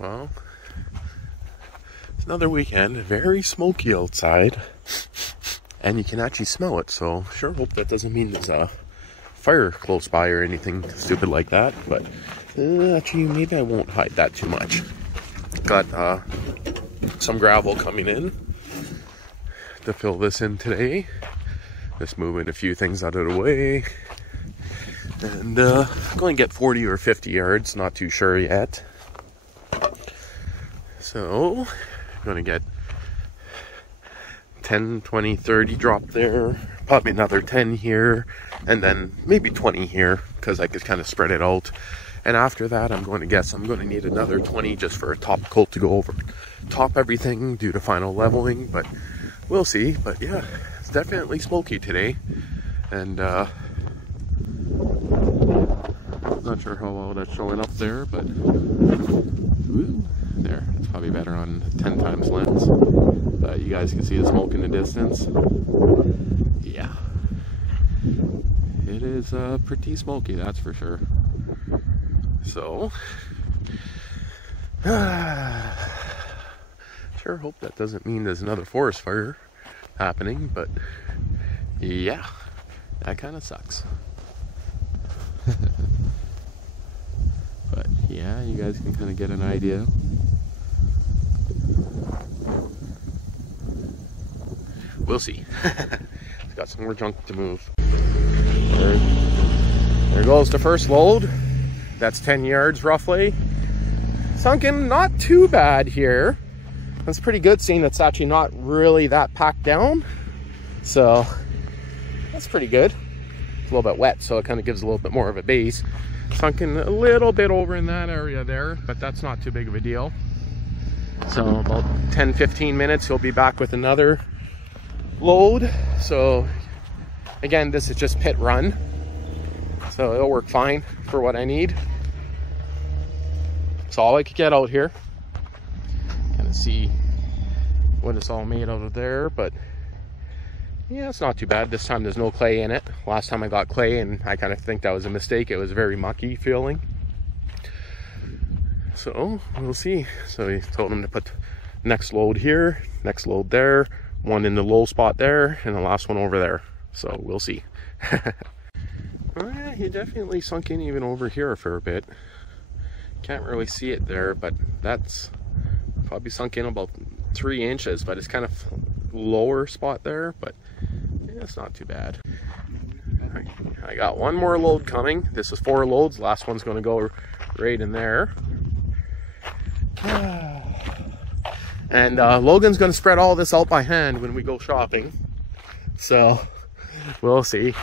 Well, it's another weekend, very smoky outside, and you can actually smell it, so sure hope that doesn't mean there's a fire close by or anything stupid like that, but actually maybe I won't hide that too much. Got some gravel coming in to fill this in today. Just moving a few things out of the way, and going to get 40 or 50 yards, not too sure yet. So I'm going to get 10, 20, 30 drop there, probably another 10 here, and then maybe 20 here, because I could kind of spread it out. And after that, I'm going to need another 20 just for a top coat to go over top everything due to final leveling, but we'll see. But yeah, it's definitely smoky today, and not sure how well that's showing up there, but ooh, there, it's probably better on 10 times lens, but you guys can see the smoke in the distance. Yeah, it is pretty smoky, that's for sure. So sure hope that doesn't mean there's another forest fire happening, but yeah, that kind of sucks. But yeah, you guys can kind of get an idea. We'll see. It's got some more junk to move. There goes the first load. That's 10 yards roughly. Sunken, not too bad here. That's pretty good, seeing it's actually not really that packed down. So that's pretty good. It's a little bit wet, so it kind of gives a little bit more of a base. Sunken a little bit over in that area there, but that's not too big of a deal. So about 10-15 minutes, he'll be back with another load. So again, this is just pit run, so it'll work fine for what I need. That's all I could get out here. Kind of see what it's all made out of there, but yeah, it's not too bad. This time there's no clay in it. Last time I got clay, and I kind of think that was a mistake. It was very mucky feeling. So we'll see. So he told him to put next load here, next load there, one in the low spot there, and the last one over there. So we'll see. Oh yeah, he definitely sunk in even over here a fair bit. Can't really see it there, but that's probably sunk in about 3 inches, but it's kind of lower spot there, but yeah, it's not too bad. I got one more load coming. This is 4 loads. Last one's going to go right in there. And Logan's going to spread all this out by hand when we go shopping. So we'll see.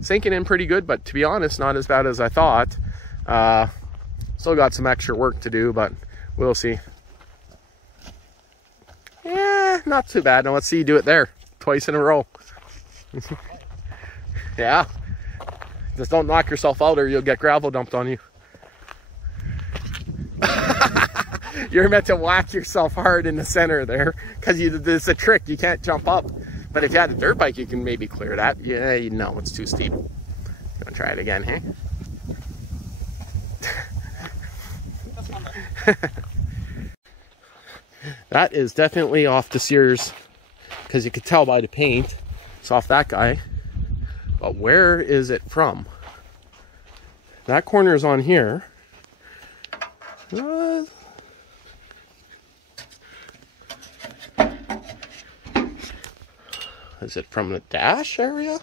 Sinking in pretty good, but to be honest, not as bad as I thought. Still got some extra work to do, but we'll see. Yeah, not too bad. Now let's see you do it there twice in a row. Yeah, just don't knock yourself out or you'll get gravel dumped on you. You're meant to whack yourself hard in the center there, because it's a trick, you can't jump up. But if you had a dirt bike, you can maybe clear that. Yeah, you know, it's too steep. Gonna try it again, hey? That is definitely off the Sears, because you could tell by the paint. It's off that guy. But where is it from? That corner is on here. What? Is it from the dash area?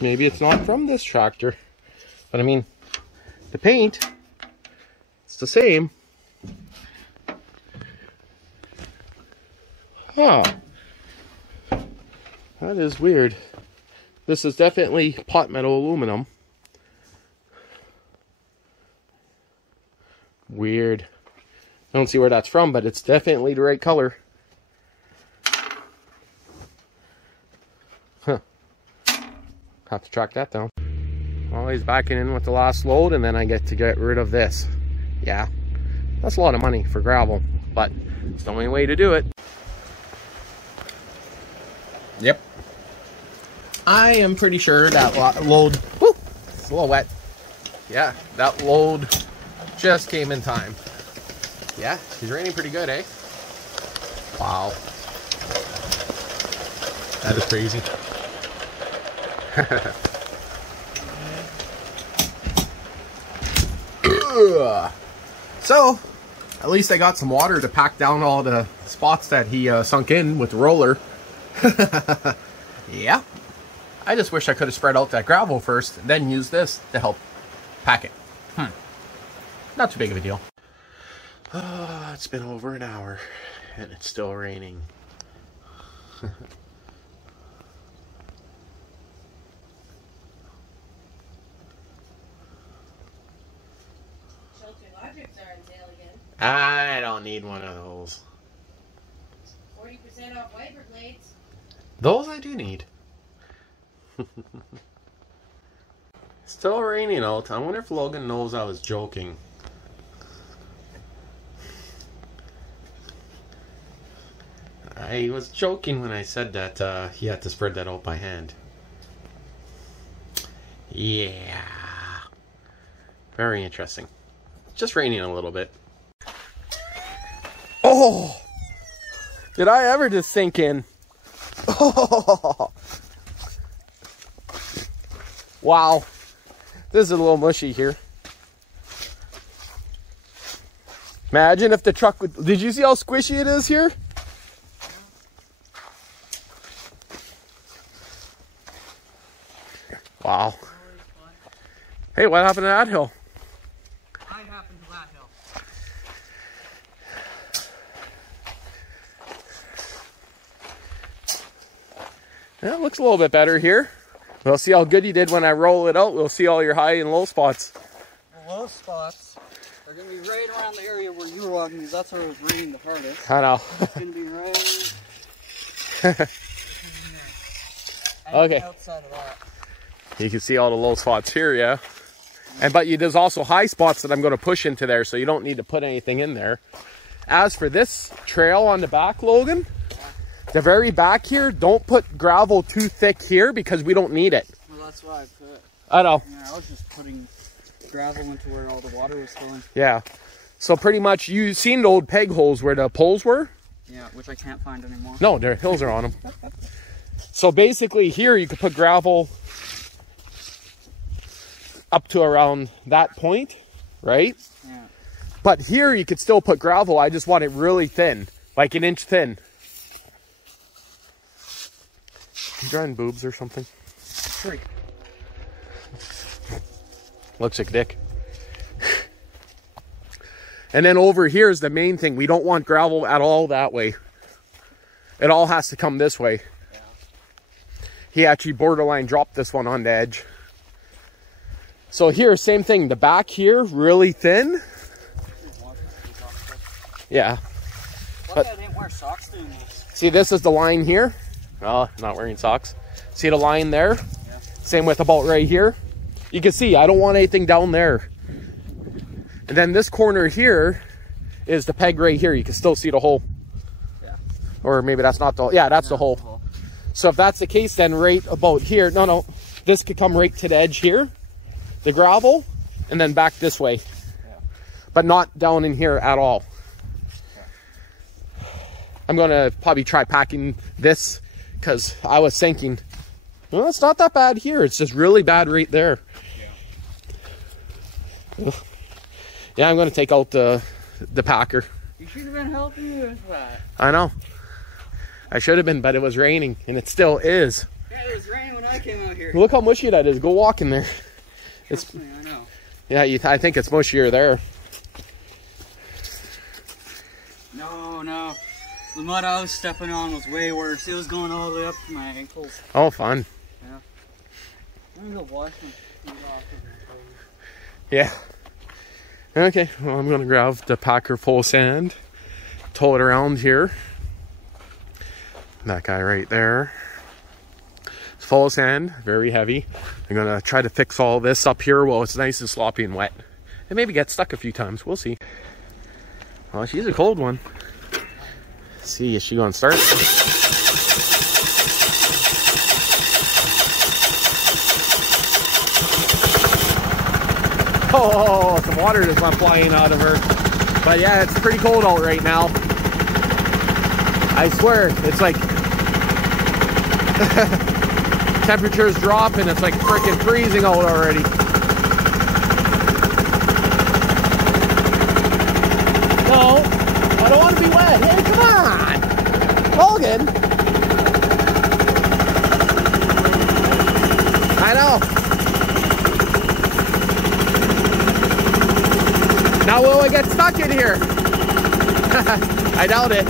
Maybe it's not from this tractor. But I mean, the paint, it's the same. Huh. That is weird. This is definitely pot metal aluminum. Weird. I don't see where that's from, but it's definitely the right color. Huh. Have to track that down. Well, he's backing in with the last load, and then I get to get rid of this. Yeah, that's a lot of money for gravel, but it's the only way to do it. Yep. I am pretty sure that load, whoo, it's a little wet. Yeah, that load Just came in time. Yeah, he's raining pretty good, eh? Wow. That is crazy. So, at least I got some water to pack down all the spots that he sunk in with the roller. Yeah. I just wish I could have spread out that gravel first and then used this to help pack it. Not too big of a deal. It's been over an hour and it's still raining. I don't need one of those. 40% off wiper blades. Those I do need. Still raining out. I wonder if Logan knows I was joking. I was joking when I said that he had to spread that out by hand. Yeah. Very interesting. Just raining a little bit. Oh! Did I ever just sink in? Oh! Wow. This is a little mushy here. Imagine if the truck would... Did you see how squishy it is here? Wow. Hey, what happened to that hill? What happened to that hill? Yeah, it looks a little bit better here. We'll see how good you did when I roll it out. We'll see all your high and low spots. The low spots are going to be right around the area where you were walking, because that's where it was raining the hardest. I know. It's going to be right Okay. outside of that. You can see all the low spots here, yeah. But there's also high spots that I'm going to push into there, so you don't need to put anything in there. As for this trail on the back, Logan, the very back here, don't put gravel too thick here because we don't need it. Well, that's what I put. I know. Yeah, I was just putting gravel into where all the water was going. Yeah. So pretty much, you've seen the old peg holes where the poles were? Yeah, which I can't find anymore. No, their hills are on them. So basically here you could put gravel up to around that point, right? Yeah. But here you could still put gravel. I just want it really thin, like an inch thin. You drawing boobs or something? Freak. Looks like dick. And then over here is the main thing. We don't want gravel at all that way. It all has to come this way. Yeah. He actually borderline dropped this one on the edge. So here, same thing. The back here, really thin. Yeah. But I didn't wear socks doing this. See, this is the line here. Oh, not wearing socks. See the line there? Yeah. Same with about right here. You can see, I don't want anything down there. And then this corner here is the peg right here. You can still see the hole. Yeah. Or maybe that's not the hole. Yeah, that's the hole. So if that's the case, then right about here, no, this could come right to the edge here, the gravel, and then back this way. Yeah. But not down in here at all. Yeah. I'm gonna probably try packing this because I was thinking, well, it's not that bad here. It's just really bad right there. Yeah. Yeah, I'm gonna take out the packer. You should have been helping me with that. I know. I should have been, but it was raining, and it still is. Yeah, it was raining when I came out here. Look how mushy that is. Go walk in there. Trust me, I know. Yeah, I think it's mushier there. No. The mud I was stepping on was way worse. It was going all the way up to my ankles. Oh, fun. Yeah. I'm gonna go wash my feet off. Yeah. Okay, well, I'm gonna grab the packer full of sand, tow it around here. That guy right there. It's full of sand, very heavy. I'm gonna try to fix all this up here while it's nice and sloppy and wet. And maybe get stuck a few times, we'll see. Well, she's a cold one. Let's see, is she gonna start? Oh, some water just went flying out of her. But yeah, it's pretty cold out right now. I swear, it's like temperatures drop and it's like freaking freezing out already. No, I don't want to be wet. Hey, come on, Logan. I know. Now will I get stuck in here? I doubt it.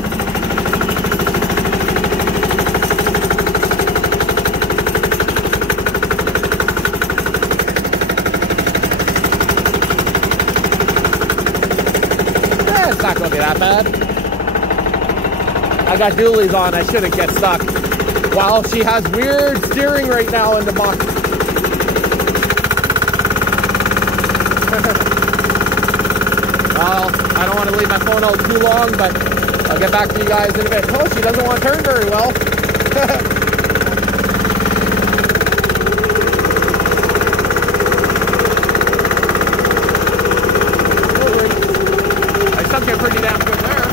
It's not gonna be that bad. I got dualies on, I shouldn't get stuck. Wow, she has weird steering right now in the muck. Well, I don't want to leave my phone out too long, but I'll get back to you guys in a bit. Oh, she doesn't want to turn very well. I sunk it pretty damn good there.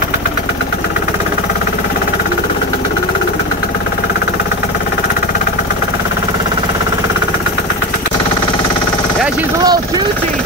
Yeah, she's a little juicy.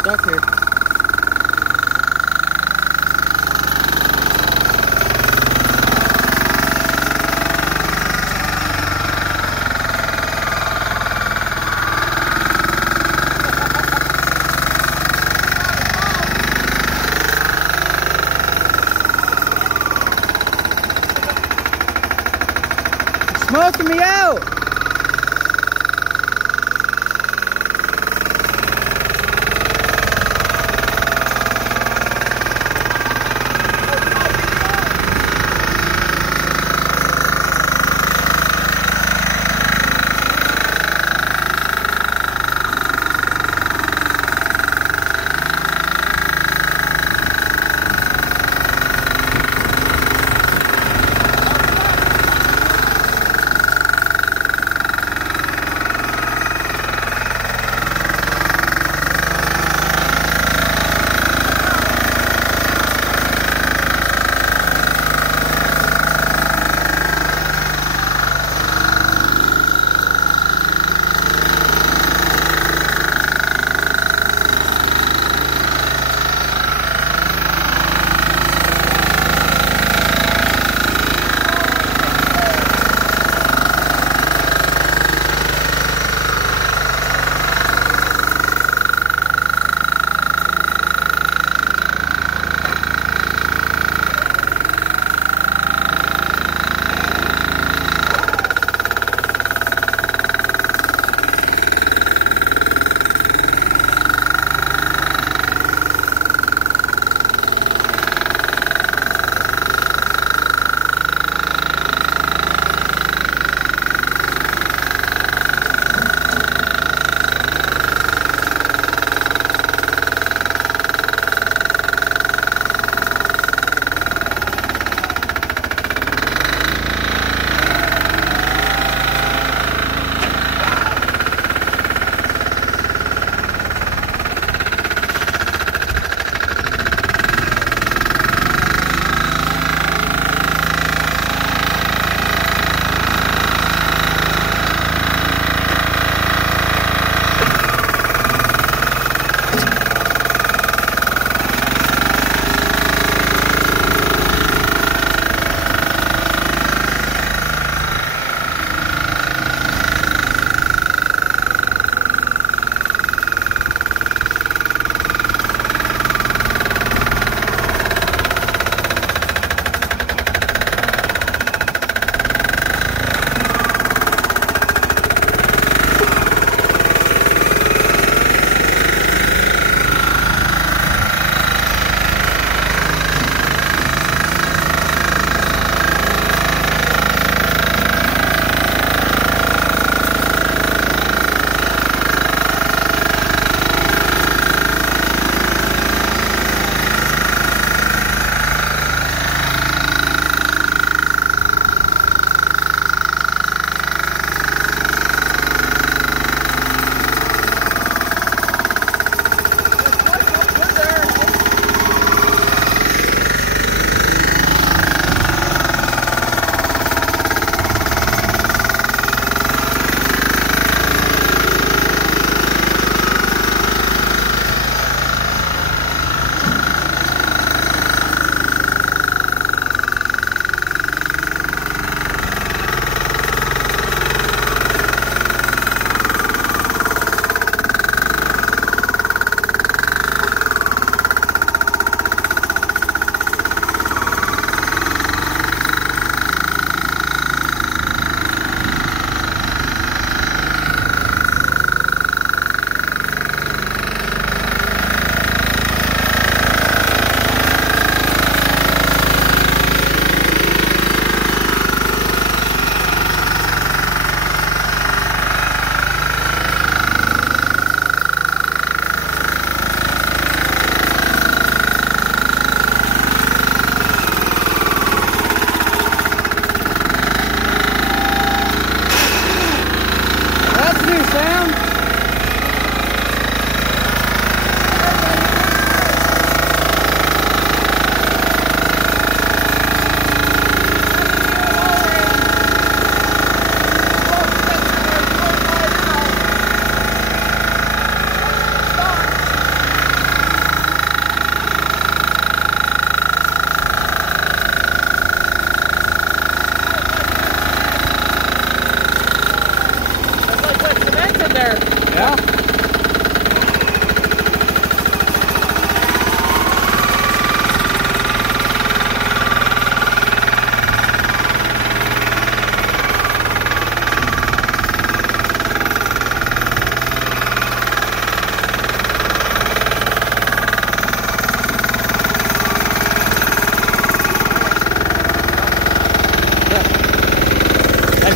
Stuck here. You're smoking me out.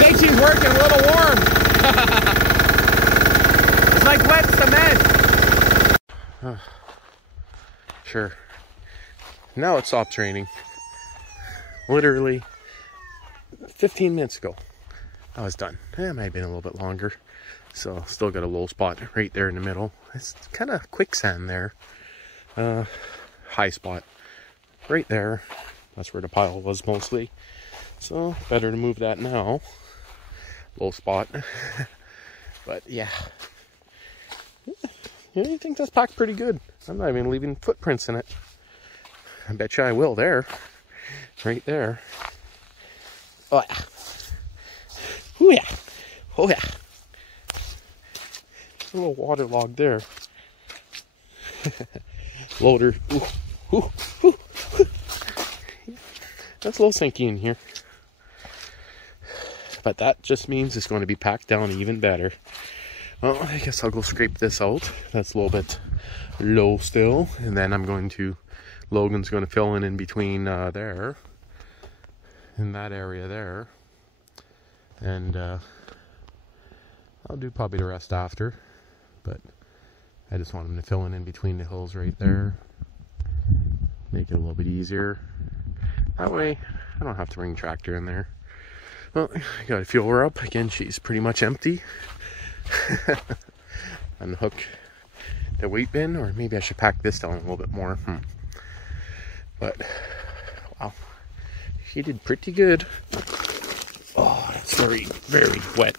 makes you working a little warm. It's like wet cement. Sure. Now it stopped raining. Literally 15 minutes ago, I was done. It might have been a little bit longer. So still got a low spot right there in the middle. It's kind of quicksand there. High spot right there. That's where the pile was mostly. So better to move that now. Low spot. But yeah. I think that's packed pretty good. I'm not even leaving footprints in it. I bet you I will there. Right there. Oh yeah. Oh yeah. Oh yeah. A little waterlogged there. Loader. Ooh, ooh, ooh, ooh. That's a little sinky in here. But that just means it's going to be packed down even better. Well, I guess I'll go scrape this out. That's a little bit low still. And then I'm going to, Logan's going to fill in between there. In that area there. And I'll do probably the rest after. But I just want him to fill in between the hills right there. Make it a little bit easier. That way, I don't have to bring tractor in there. Well, I gotta fuel her up. Again, she's pretty much empty. Unhook the weight bin, or maybe I should pack this down a little bit more. But, wow. She did pretty good. Oh, that's very, very wet.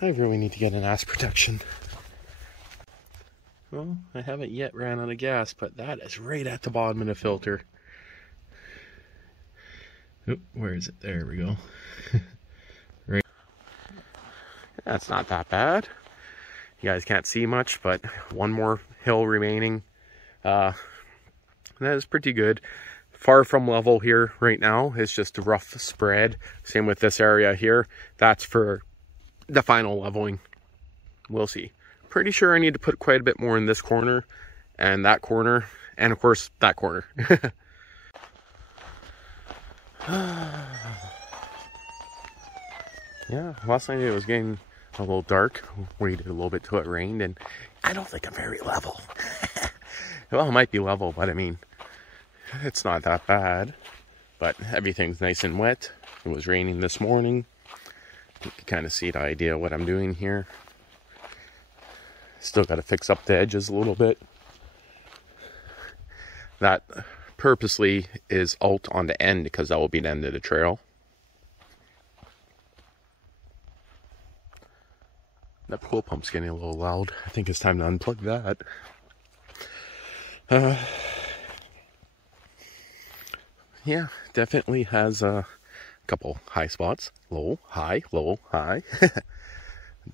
I really need to get an ass protection. Well, I haven't yet ran out of gas, but that is right at the bottom of the filter. Oop, where is it? There we go. Right. That's not that bad. You guys can't see much, but one more hill remaining. That is pretty good. Far from level here right now. It's just a rough spread. Same with this area here. That's for the final leveling. We'll see. Pretty sure I need to put quite a bit more in this corner and that corner, and of course that corner. Yeah, last night it was getting a little dark. Waited a little bit till it rained, and I don't think I'm very level. Well, it might be level, but I mean, it's not that bad. But everything's nice and wet. It was raining this morning. You can kind of see the idea of what I'm doing here. Still got to fix up the edges a little bit. That purposely is out on the end because that will be the end of the trail. That pool pump's getting a little loud. I think it's time to unplug that. Yeah, definitely has a couple high spots. Low, high, low, high.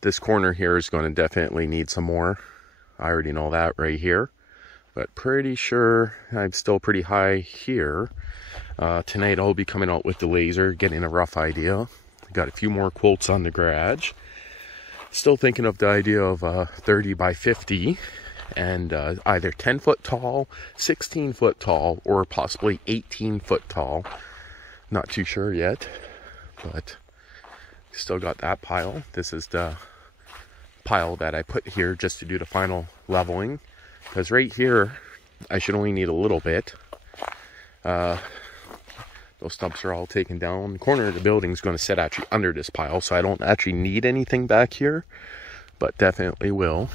This corner here is going to definitely need some more. I already know that right here. But pretty sure I'm still pretty high here. Tonight I'll be coming out with the laser, getting a rough idea. Got a few more quotes on the garage. Still thinking of the idea of 30 by 50. And either 10 foot tall, 16 foot tall, or possibly 18 foot tall. Not too sure yet. But still got that pile. This is the pile that I put here just to do the final leveling. Because right here, I should only need a little bit. Those stumps are all taken down. The corner of the building is going to sit actually under this pile, so I don't actually need anything back here, but definitely will.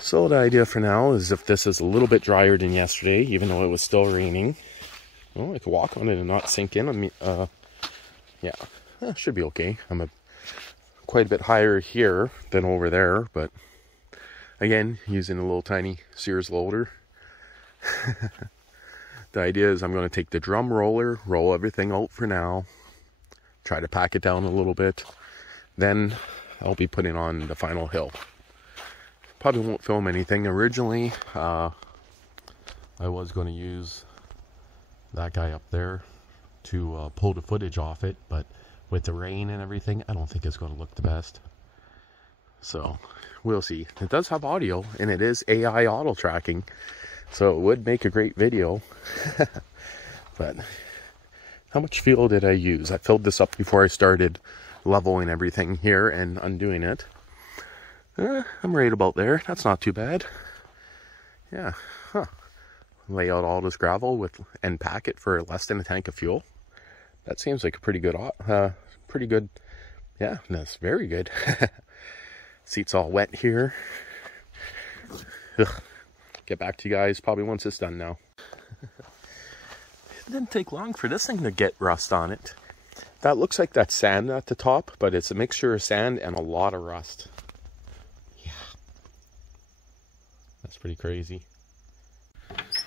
So the idea for now is if this is a little bit drier than yesterday, even though it was still raining, well, I could walk on it and not sink in. I mean, yeah, should be okay. I'm quite a bit higher here than over there, but again, using a little tiny Sears loader. The idea is I'm going to take the drum roller, roll everything out for now, try to pack it down a little bit, then I'll be putting on the final hill. Probably won't film anything. Originally, I was going to use that guy up there to pull the footage off it, but with the rain and everything, I don't think it's going to look the best. So, we'll see. It does have audio, and it is AI auto tracking, so it would make a great video. But How much fuel did I use? I filled this up before I started leveling everything here and undoing it. I'm right about there. That's not too bad. Yeah. Huh. Lay out all this gravel and pack it for less than a tank of fuel. That seems like a pretty good, yeah, that's very good. Seat's all wet here. Ugh. Get back to you guys probably once it's done now. It didn't take long for this thing to get rust on it. That looks like that's sand at the top, but it's a mixture of sand and a lot of rust. Yeah. That's pretty crazy. She's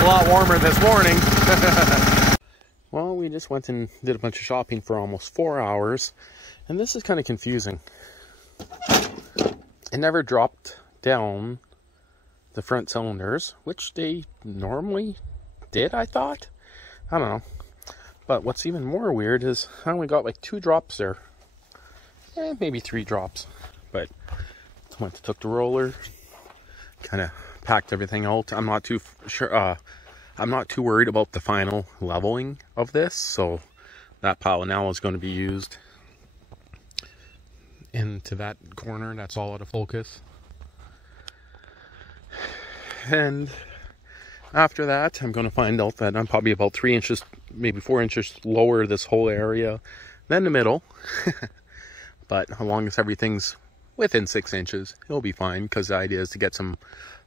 a lot warmer this morning. Well, we just went and did a bunch of shopping for almost 4 hours, and this is kind of confusing. It never dropped down the front cylinders, which they normally did, I thought. I don't know. But what's even more weird is I only got like 2 drops there. Maybe 3 drops. But I took the roller, kind of packed everything out. I'm not too sure. I'm not too worried about the final leveling of this, so that pile now is going to be used into that corner. That's all out of focus. And after that, I'm going to find out that I'm probably about 3 inches, maybe 4 inches lower this whole area than the middle. But as long as everything's within 6 inches, it'll be fine, because the idea is to get some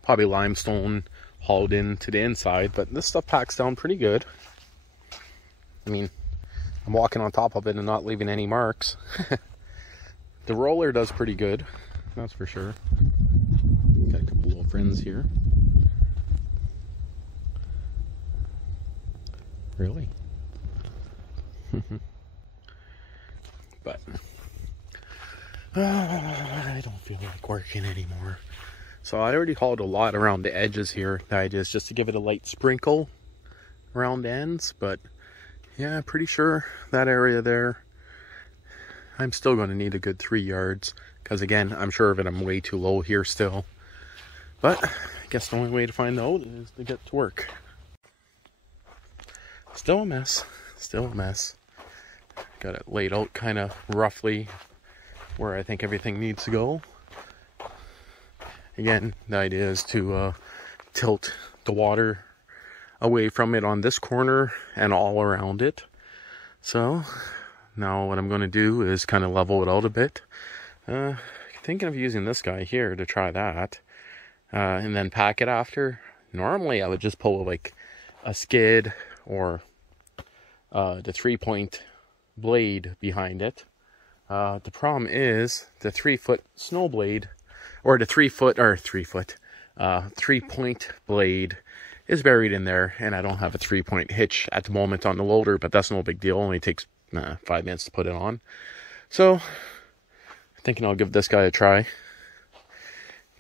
probably limestone hauled into the inside. But this stuff packs down pretty good. I mean, I'm walking on top of it and not leaving any marks. The roller does pretty good, that's for sure. Got a couple little friends here. Really? But I don't feel like working anymore. So I already hauled a lot around the edges here. The idea is just to give it a light sprinkle around the ends. But yeah, pretty sure that area there, I'm still going to need a good 3 yards. Because again, I'm sure of it, I'm way too low here still. But I guess the only way to find out is to get to work. Still a mess. Still a mess. Got it laid out kind of roughly where I think everything needs to go. Again, the idea is to tilt the water away from it on this corner and all around it. So now what I'm going to do is kind of level it out a bit. Thinking of using this guy here to try that. And then pack it after. Normally I would just pull like a skid or the 3-point blade behind it. The problem is the 3-foot snow blade, or the 3-point blade is buried in there, and I don't have a 3-point hitch at the moment on the loader, but that's no big deal. It only takes 5 minutes to put it on. So I'm thinking I'll give this guy a try.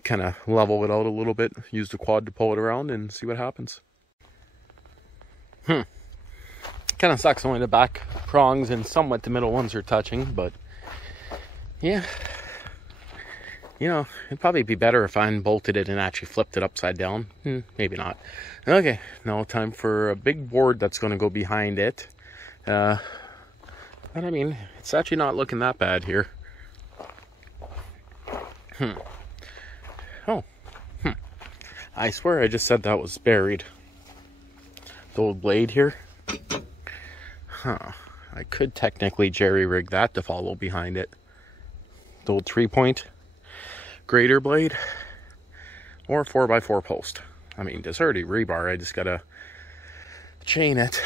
Kind of level it out a little bit, use the quad to pull it around and see what happens. Kind of sucks only the back prongs and somewhat the middle ones are touching, but yeah, you know, it'd probably be better if I unbolted it and actually flipped it upside down. Maybe not. Okay, now time for a big board that's going to go behind it. But I mean, it's actually not looking that bad here. I swear I just said that was buried. The old blade here. I could technically jerry-rig that to follow behind it. The old 3-point grater blade. Or 4x4 post. I mean, there's already rebar. I just gotta chain it.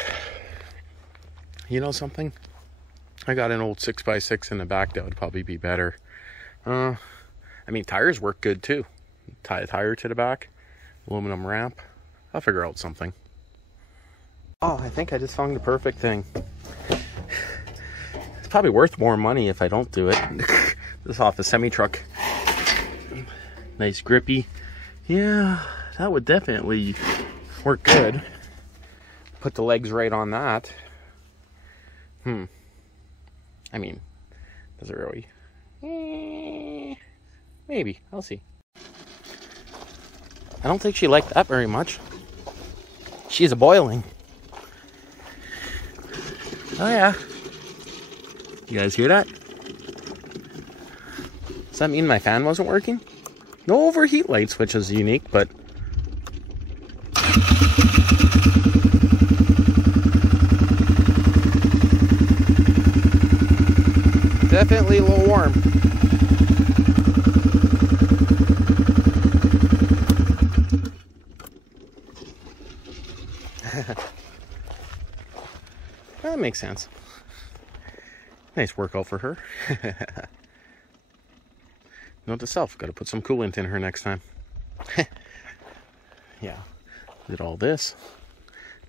You know something? I got an old 6x6 in the back that would probably be better. I mean, tires work good too. Tie a tire to the back. Aluminum ramp. I'll figure out something. Oh, I think I just found the perfect thing. It's probably worth more money if I don't do it. This is off the semi-truck. Nice grippy. Yeah, that would definitely work good. Put the legs right on that. I mean, does it really? Maybe. I'll see. I don't think she liked that very much. She's a boiling. Oh yeah. You guys hear that? Does that mean my fan wasn't working? No overheat lights, which is unique, but... Definitely a little warm. That makes sense. Nice workout for her. Note to self, gotta put some coolant in her next time. Yeah, did all this.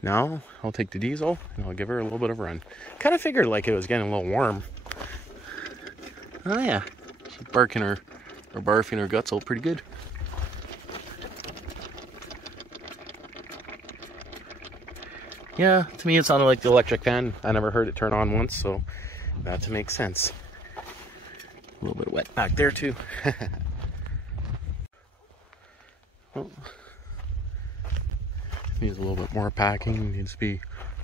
Now I'll take the diesel and I'll give her a little bit of a run. Kind of figured like it was getting a little warm. Oh yeah, she's barking her or barfing her guts all pretty good. Yeah, to me it sounded like the electric fan. I never heard it turn on once, so that makes sense. A little bit wet back there too. Well, needs a little bit more packing, needs to be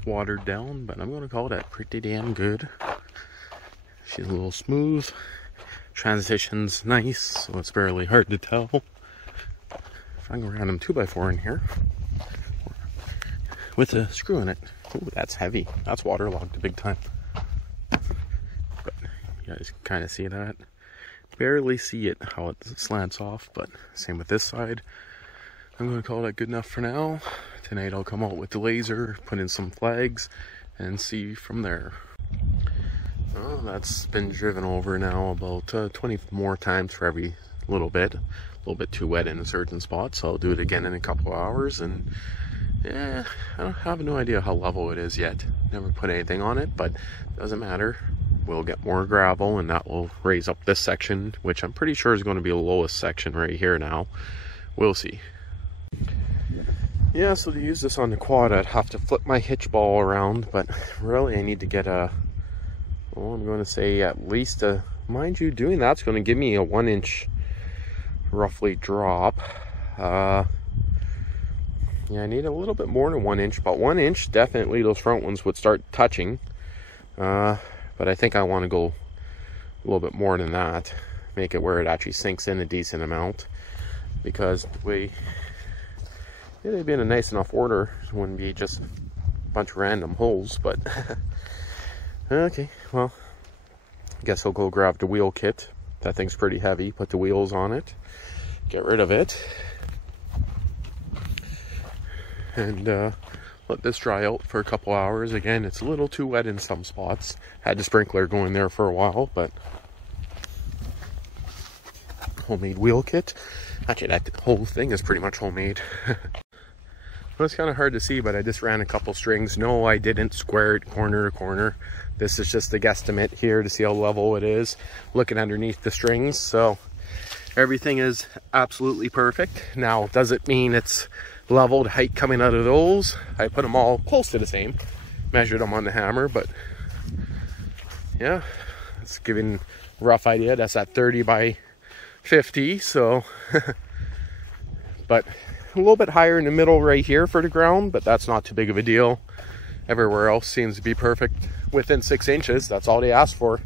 watered down, but I'm going to call that pretty damn good. She's a little smooth. Transition's nice, so it's fairly hard to tell. If I can random 2x4 in here with a screw in it. Ooh, that's heavy. That's waterlogged big time. But you guys can kind of see that. Barely see it how it slants off, but same with this side. I'm going to call that good enough for now. Tonight I'll come out with the laser, put in some flags, and see from there. Well, that's been driven over now about 20 more times for every little bit. A little bit too wet in a certain spot, so I'll do it again in a couple of hours. And yeah, I have no idea how level it is yet. Never put anything on it, but it doesn't matter. We'll get more gravel and that will raise up this section, which I'm pretty sure is going to be the lowest section right here now. We'll see. Yeah, so to use this on the quad, I'd have to flip my hitch ball around, but really I need to get a, well, I'm going to say at least a, mind you, doing that's going to give me a 1-inch roughly drop. Yeah, I need a little bit more than 1 inch, but 1 inch, definitely those front ones would start touching. But I think I want to go a little bit more than that. Make it where it actually sinks in a decent amount. Because the way it'd be in a nice enough order, it wouldn't be just a bunch of random holes, but okay, well, I guess I'll go grab the wheel kit. That thing's pretty heavy. Put the wheels on it, get rid of it, and let this dry out for a couple hours. Again, it's a little too wet in some spots. Had the sprinkler going there for a while, but homemade wheel kit. Actually, that whole thing is pretty much homemade. Well, it's kind of hard to see, but I just ran a couple strings. No, I didn't square it corner to corner. This is just a guesstimate here to see how level it is, looking underneath the strings. So everything is absolutely perfect. Now, does it mean it's leveled height coming out of those? I put them all close to the same, measured them on the hammer, but yeah, it's giving a rough idea. That's at 30 by 50, so but a little bit higher in the middle right here for the ground, but that's not too big of a deal. Everywhere else seems to be perfect within 6 inches. That's all they ask for.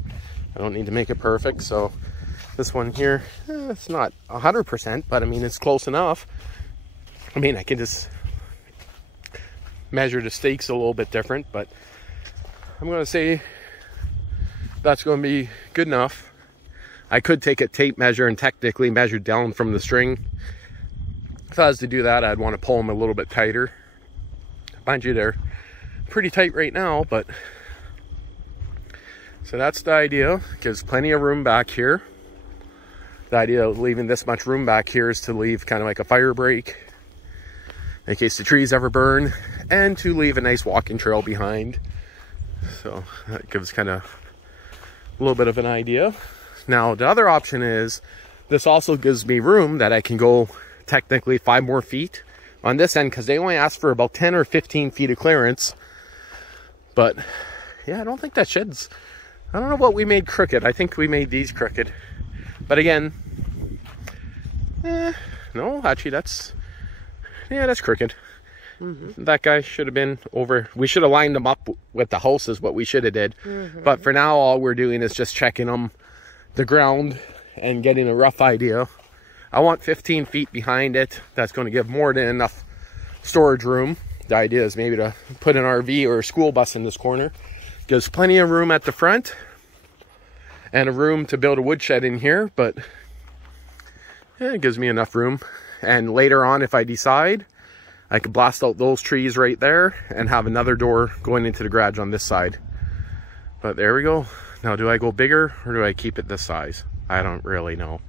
I don't need to make it perfect. So this one here, it's not 100%, but I mean, it's close enough. I mean, I can just measure the stakes a little bit different, but I'm going to say that's going to be good enough. I could take a tape measure and technically measure down from the string. If I was to do that, I'd want to pull them a little bit tighter. Mind you, they're pretty tight right now, but so that's the idea. Gives plenty of room back here. The idea of leaving this much room back here is to leave kind of like a fire break in case the trees ever burn, and to leave a nice walking trail behind. So that gives kind of a little bit of an idea. Now the other option is this also gives me room that I can go technically 5 more feet on this end, because they only ask for about 10 or 15 feet of clearance. But yeah, I don't think that sheds. I don't know what we made crooked. I think we made these crooked, but again, no, actually that's, yeah, that's crooked. That guy should have been over. We should have lined them up with the house is what we should have did. But for now, all we're doing is just checking them, the ground, and getting a rough idea. I want 15 feet behind it. That's going to give more than enough storage room. The idea is maybe to put an RV or a school bus in this corner. Gives plenty of room at the front and a room to build a woodshed in here, but yeah, it gives me enough room. And later on, if I decide, I could blast out those trees right there and have another door going into the garage on this side. But there we go. Now, do I go bigger or do I keep it this size? I don't really know.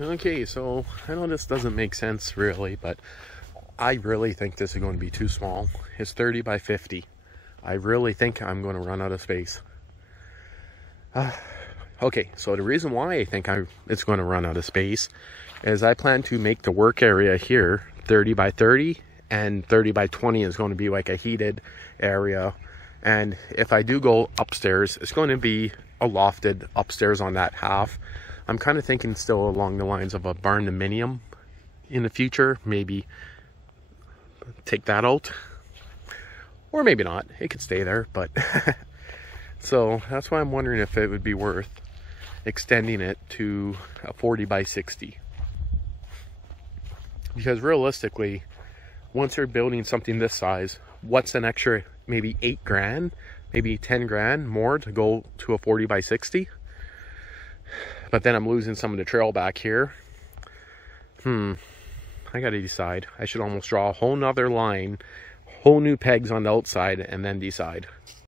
Okay, so I know this doesn't make sense really, but I really think this is going to be too small. It's 30 by 50. I really think I'm going to run out of space. Okay, so the reason why I think it's going to run out of space is I plan to make the work area here 30 by 30, and 30 by 20 is going to be like a heated area. And if I do go upstairs, it's going to be a lofted upstairs on that half. I'm kind of thinking still along the lines of a barn-dominium in the future. Maybe take that out, or maybe not. It could stay there, but so that's why I'm wondering if it would be worth extending it to a 40 by 60. Because realistically, once you're building something this size, what's an extra maybe 8 grand, maybe 10 grand more to go to a 40 by 60? But then I'm losing some of the trail back here. I gotta decide. I should almost draw a whole nother line, whole new pegs on the outside, and then decide.